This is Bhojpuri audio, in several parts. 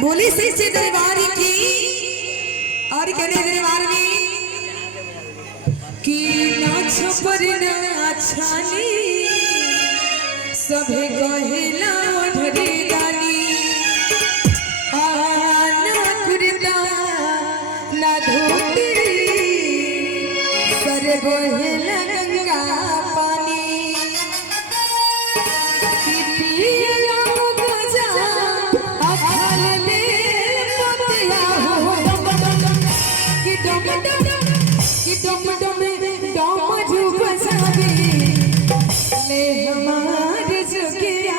बोली से दरबार की और कहने दरबार में कि नाचो पर नाचनी सभे कहेला ढरे दानी ना कुर्ता ना धोती सर गोहेला गंगा पानी कि पिया गजा अखल में पतिया हो कि डम झूप सभी ले हमारे जुगिया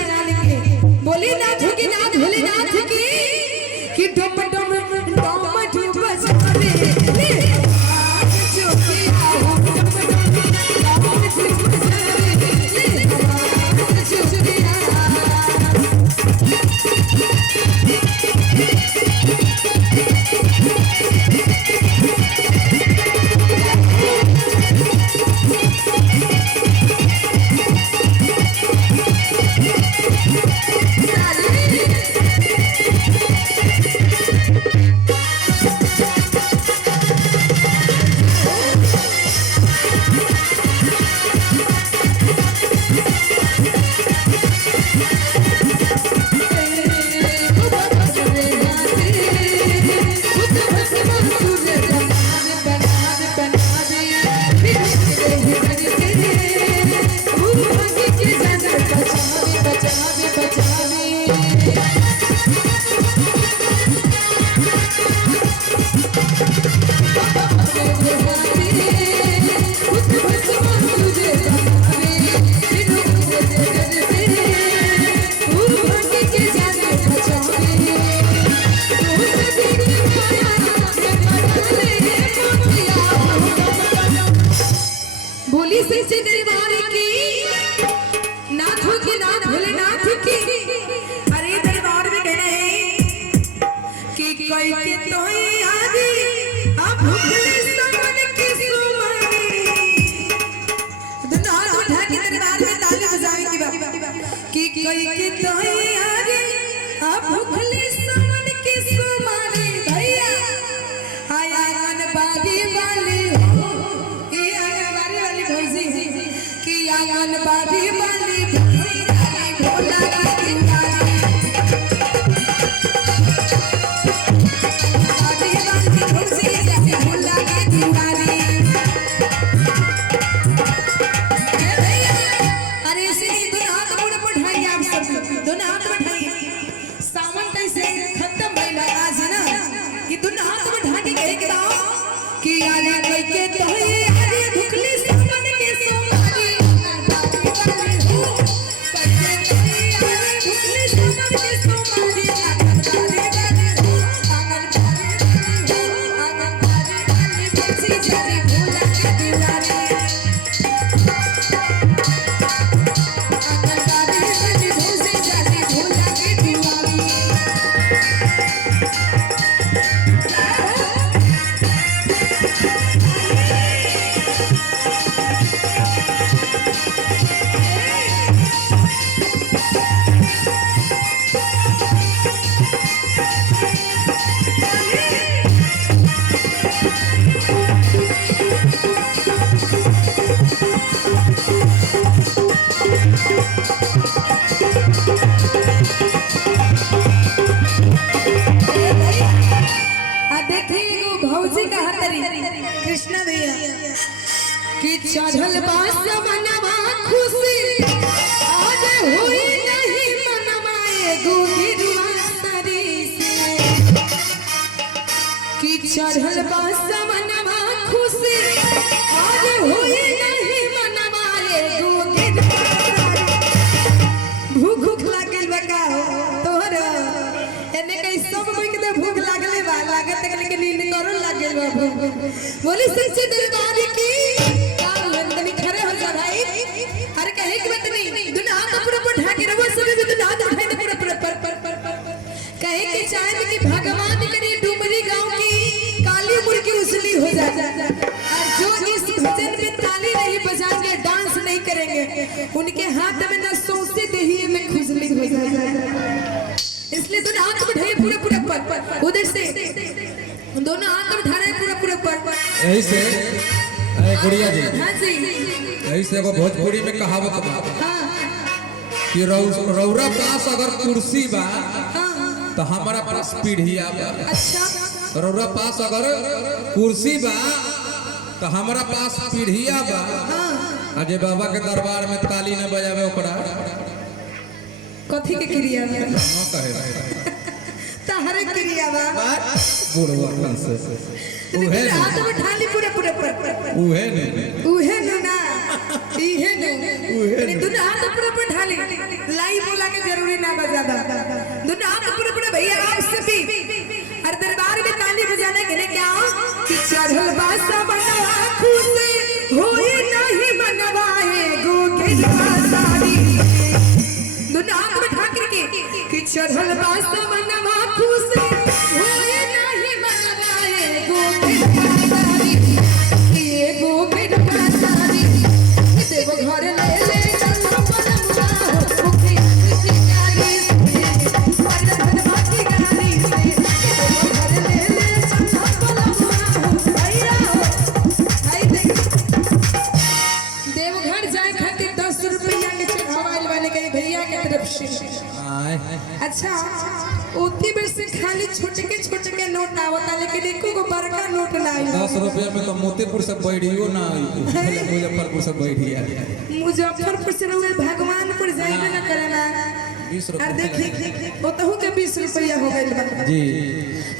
बोली नाथ की नाथ भोले नाथ की कि डम डम डम झूप सभी ले जो किया हो डम डम झूप सभी ले जो किया बोली से दरबार की नाथों की नाथ भोले नाथ की अरे दरबार में कहना है कि कोई के तो आगे अब भूले समन की सुमनी दोनों हाथ उठा के दरबार में ताली बजाने की बात कि कोई के तो आगे अब भूले समन की सुमनी भैया हाय आंगन बागी वाली आंगन बाड़ी वाली भोला की दिवाली बाड़ी वाली खुशी जैसे भोला की दिवाली अरे इसे दोनों हाथ उठाइए आप सब दोनों हाथ उठाइए सावन कैसे खत्म भइला आज ना कि दोनों हाथ उठा के कहे के कि आजा कोई के तो आगे भुखली सावन के सोमारी कथी एगो भौजी का हतरी कृष्णा भैया कि चढ़ल बास मनवा खुशी आज हुई नहीं मनवा एगो गिरवा सरी से कि चढ़ल बास मनवा खुशी आज हुई नहीं मनवा एगो गिरवा भूख भूख लागल बका तोहर एने कई सब कोई के भूख लागले बा लागत के लेके नींद करो लागल बा बोली सच्चे दरबार की कालंदनी खड़े हो जा भाई अरे कहे की बात नहीं दुनिया हाथ पूरा पूरा ढाके रहो सब भी दुनिया हाथ उठाए पूरा पूरा पर कहे की चाहे कि भगवान करी डुमरी गांव की काली मुर्गी उसली हो जाए और जो इस भजन में ताली नहीं बजाएंगे डांस नहीं करेंगे उनके हाथ में ना सौंसे देही में खुजली हो जाए इसलिए दोनों हाथ उठाए पूरा पूरा पर उधर से दोनों हाथ उठा रहे पूरा पूरा पर यही से अरे गुड़िया जी हां जी यही से वो भोजपुरी में कहावत बा हां कि रौरा पास अगर कुर्सी बा तो हमारा पास पीढ़िया बा। अच्छा रौरा पास अगर कुर्सी बा तो हमारा पास पीढ़िया बा। अजय बाबा के दरबार में ताली न बजावे ओकरा कथी के क्रिया बा न कहे तहरे क्रिया बा बुढ़वा से उहे हाथ उठा ली पूरा पूरा पर उहे ने ना इहे ने दोनों हाथ पूरा पूरा उठा ली लाइव बोला के जरूरी ना बजा दा दोनों हाथ पूरा पूरा भैया आप से भी हर दरबार में ताली बजाने के लिए क्या कि चढ़ल बासा बनवा खुशी होई नहीं मनवाए गो के सारी दोनों हाथ में ठाक के कि चढ़ल बासा बनवा खुशी होई नहीं मनवाए गो के सारी ये गो के सारी देव घर ले ले चलो बनवा मुखी की गाड़ी मर्दन बाकी गाड़ी से देव घर ले ले चलो बनवा भैया आई देख देवघर जाए खातिर 10 रुपया के चढ़ावाल वाले के भैया के तरफ से अच्छा उतनी बेर से खाली छोटे के नोट आवता लेकिन एको को बड़का नोट ना आई 10 रुपया में तो मोतीपुर से बैठियो ना मुजफ्फरपुर से बैठिया मुजफ्फरपुर से रहुए भगवानपुर जाइबे ना करना 20 और रुपया देखी ओतहु के 20 रुपया हो गइल बा जी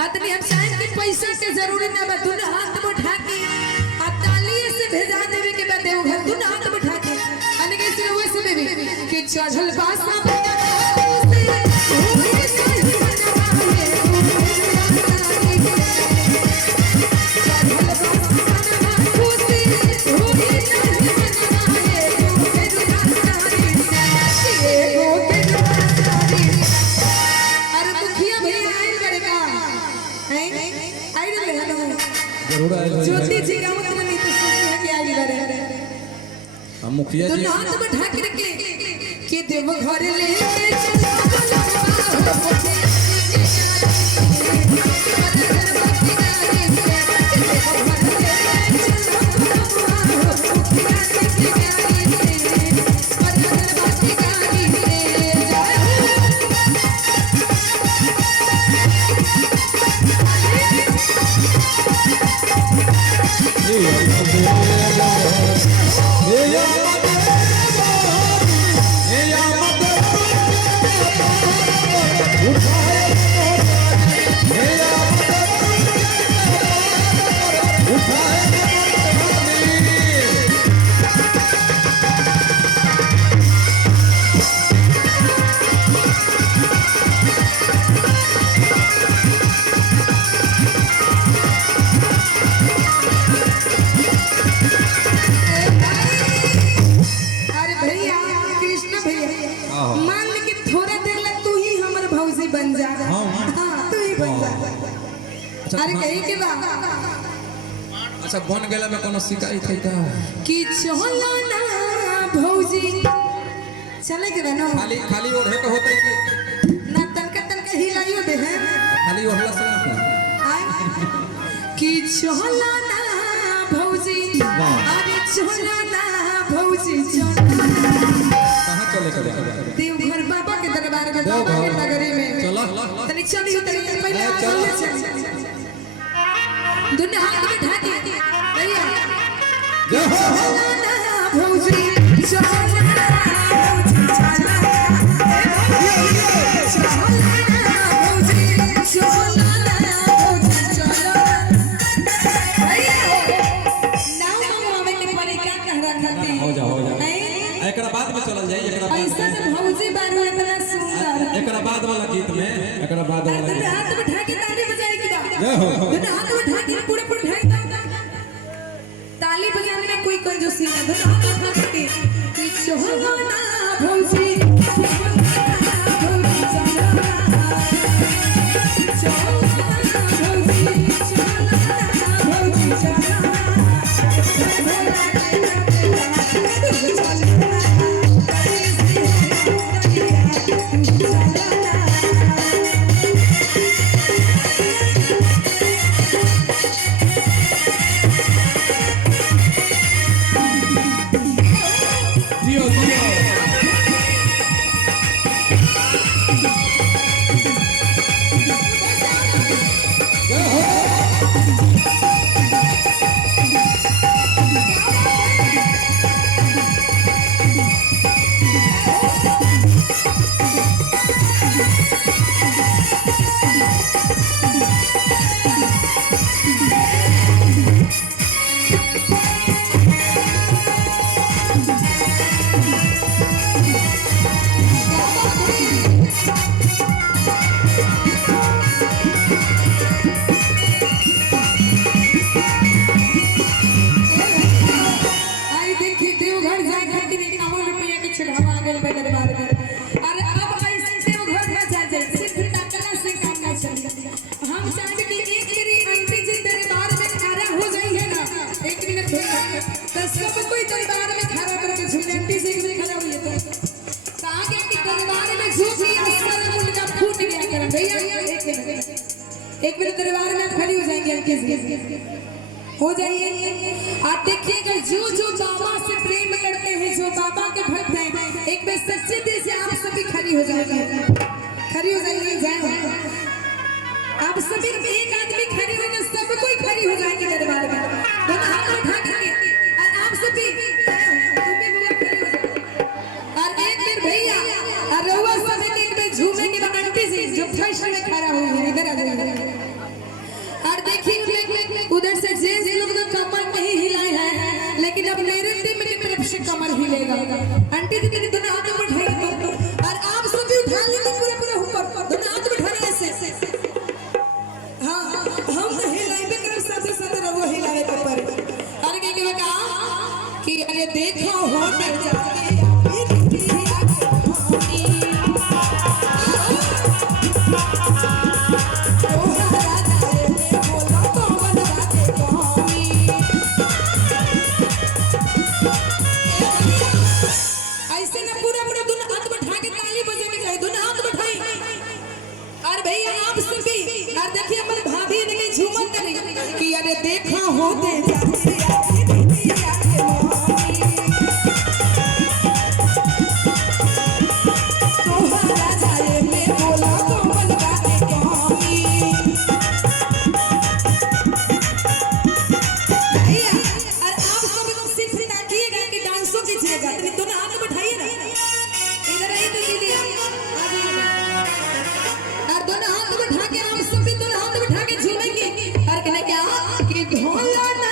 अतनी हम चाहे कि पैसा के जरूरी ना बा दुनो हाथ में उठा के आ ताली से भेजा देवे के बाद देव घर दुनो हाथ में उठा के अने के से हुए से भी कि चढ़ल बासा ज्योति जी का मतलब नहीं तो सोचते कि आई बारे हम मुखिया जी दोनों हाथ में ढाक के कि देव घर ले ले अरे कहीं के बा अच्छा बन गेला में कोनो शिकायत है का कि चलो ना भौजी चले के ना खाली खाली ओढ़े के होते कि ना तनका हिलाइयो दे है खाली ओढ़ला से कि चलो ना भौजी अरे चलो ना भौजी कहां चले के देवघर बाबा के दरबार में बाबा के नगरी में चलो तनी चलियो तनी पहले चल दोनों हाथ उठा के भैया जय हो भौजी चला भौजी चला एकरा बाद में चलल जाई एकरा बाद ऐसा भौजी बारू इतना सुंदर एकरा बाद वाला गीत में एकरा बाद वाला दोनों हाथ उठा के ताली बजाएगी बा जय हो दोनों हाथ उठा के पूरे पूरे ढाई ताली बजाने में कोई कंजूसी नहीं दोनों हाथ उठा के सोहना भौजी जियो जियो जय हो आई देखी देवघर जाए खातिर 51 रुपया के चढ़ावा आ गेल बे दरबार में अरे अब ऐसे देवघर में जा जाए सिर्फ टकला से काम ना चले हम चाहते कि एक मेरी आंटी जी दरबार में खड़ा हो जाइए ना 1 मिनट हो तो सब कोई दरबार में खड़ा करके झूले आंटी जी के खड़ा हुई तो कहा गया कि दरबार में झूठी असर उनका फूट गया कर भैया एक मिनट दरबार में खड़ी हो जाएंगे आंटी जी हो जाइए आप देखिएगा जो जो बाबा से प्रेम करते हैं जो बाबा के भक्त हैं एक बार सच्चे दिल से आप सभी खड़ी हो जाइए जाए आप सभी एक आदमी खड़ी होने सब कोई खड़ी हो जाएंगे दरबार में दोनों हाथ उठा करके और आप सभी और एक बार भैया और रउआ सब एक बार झूमेंगे आंटी जी जो फर्स्ट में खड़ा हुई है इधर आ जाइए और देखिए उधर से जेंट्स लोग तो कमर नहीं हिलाए हैं लेकिन अब मेरे टीम की तरफ से कमर हिलेगा आंटी जी तेरे दोनों हाथ उठाइए और आप सभी उठा लेंगे पूरे पूरे ऊपर दोनों हाथ उठाने ऐसे हाँ हम हिलाएंगे कर साथे साथे रहो हिलाने के ऊपर और क्या कहा कि अरे देखो होते जाते ऐसे ना पूरा पूरा दोनों हाथ उठा के ताली बजानी चाहिए दोनों हाथ उठाई और भैया आप सभी और देखिए हमारे भाभी ने कहीं झूमर करी कि अरे देखा होते जाते दोनों हाथ उठा के झूमेंगे और कहना क्या कि ढोला ना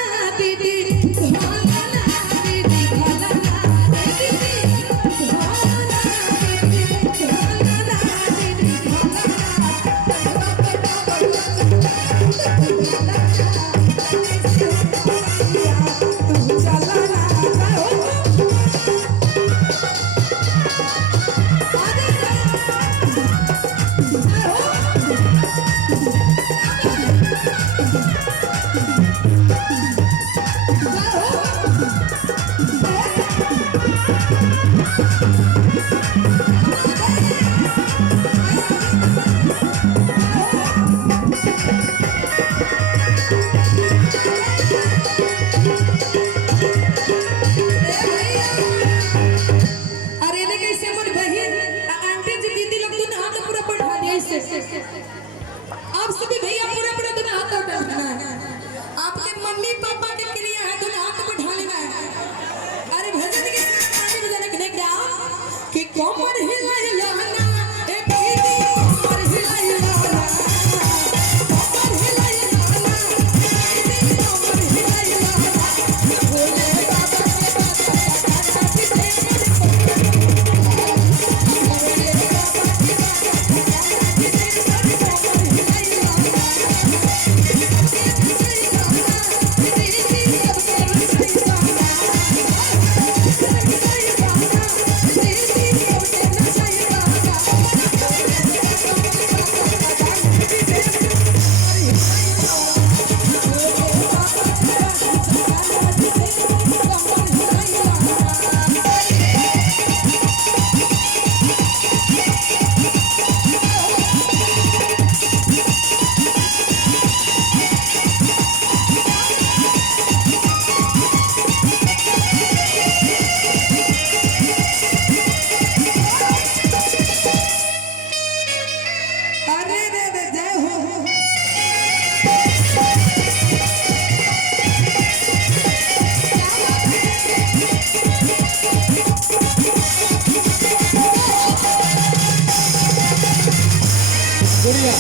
अरे रे रे जय हो गुड़िया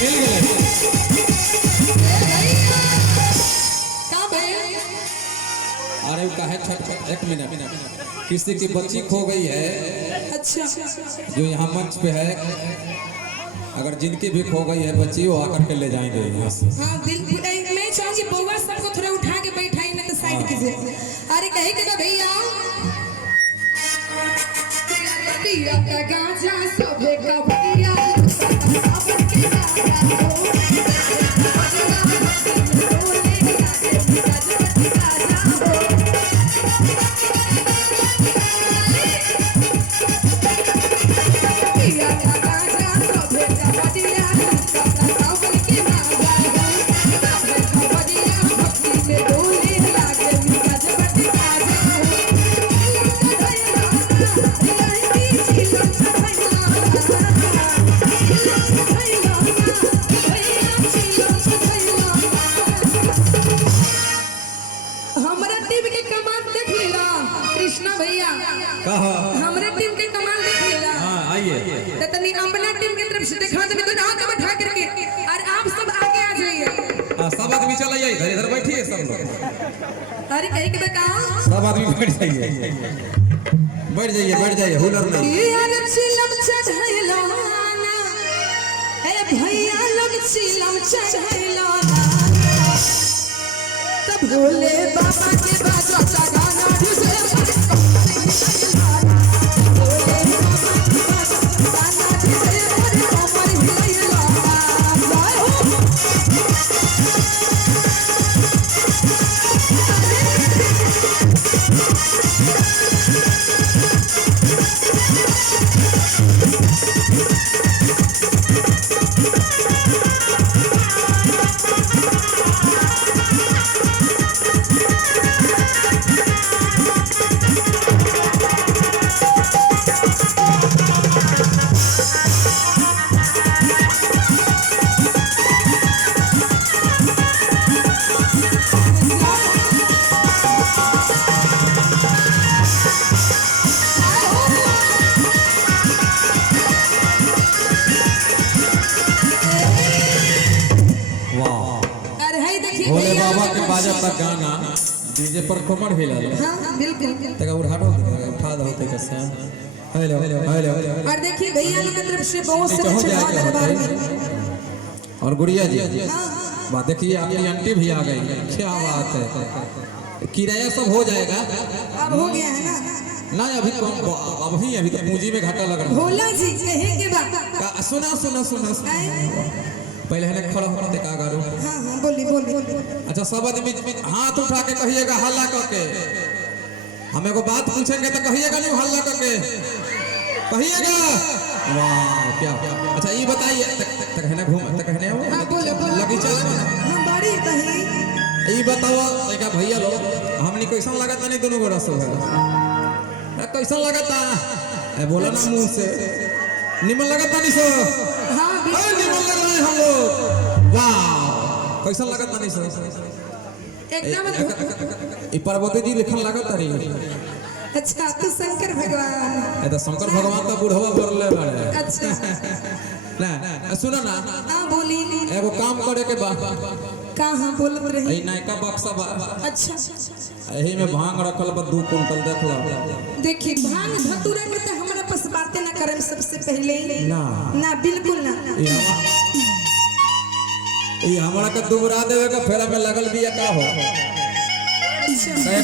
मिल गए। का भाई अरे वो काहे छट एक मिनट किसी की बच्ची खो गई है अच्छा जो यहाँ मंच पे है। अगर जिनकी भी खो गई है बच्ची वो आकर के ले जाएंगे यहाँ से। हाँ दिल मैं चाहूंगी बउआ सबको थोड़ा उठा के बैठाई ना तो साइड कीजिए। अरे कहे के भैया दिया का गाजा सबे का भैया अपन के गाजा हो दिया का गाजा सबे का भैया अपन के गाजा हो भैया भक्ति में डोले लागे गजबत गाजा हमरा टीम के कमाल देख लेला कृष्णा भैया कहा हमरा टीम के कमाल देख लेला। हाँ आइए। तो तनी अपना टीम की तरफ से दिखा दे तो हाथ में उठा करके और आप सब आगे आ जाइए। हाँ सब आदमी चला जाइए इधर इधर बैठिए सब लोग। अरे कहीं के बताओ सब आदमी बैठ जाइए बैठ जाइए हुनर नहीं। यार चिलम चढ़ैला ना ए भैया लोग चिलम चढ़ैला ना तब भोले बाबा के बाजा का गाना ढूंढे भोले बाबा के बाजा का गाना ढूंढे और कमर हिलैला जय हो अरे हाय देखिए भोले भैया बाबा लोग के बाजा तक गाना डीजे पर कमर हिला हाँ बिल्कुल तक उठा दो कैसे। हेलो हेलो और देखिए भैया लोग की तरफ से बहुत से हो चढ़ावा जाएगा दरबार में और गुड़िया जी हाँ बात देखिए आपकी आंटी भी आ गई। क्या बात है किराया सब हो जाएगा अब हो गया है ना नहीं अभी तो पूंजी में घाटा लग रहा भोला जी कहे के बाद है। सुना सुना सुना पहले है खड़ा होना देखा गारू। हाँ हाँ बोली बोली अच्छा सब आदमी हाथ उठा के कहिएगा हल्ला करके। हमें को बात पूछेंगे तो कहिएगा नहीं हल्ला करके कहिएगा। वाह क्या अच्छा ये बताइए कहने घूम कहने हाँ बोले बोले लगी चल हम बड़ी कहीं ये बताओ क्या भैया लोग हमने कैसा लगा था नहीं दोनों को रसो है कैसा लगा था बोला ना मुंह से निमन लगा था नहीं सो हाँ निमन लग रहे हम लोग। वाह कैसा लगा था नहीं सो एकदम ये पार्वती जी लिखन लगा था रही। अच्छा तू शंकर भगवान ये तो शंकर भगवान तो बुढ़वा बोलले बाड़े। अच्छा ना सुनो ना हाँ बोली एगो काम करे के बा कहाँ बोलत रही ए नायका बक्सा बा अच्छा एही में भांग रखल बा 2 कुंटल देख लो। देखिए भांग धतूरा के तो हमारा पास बातें ना करें सबसे पहले ना ना बिल्कुल ना ये हमारा के दुबरा देवे का फेरा में लगल बिया का हो। अच्छा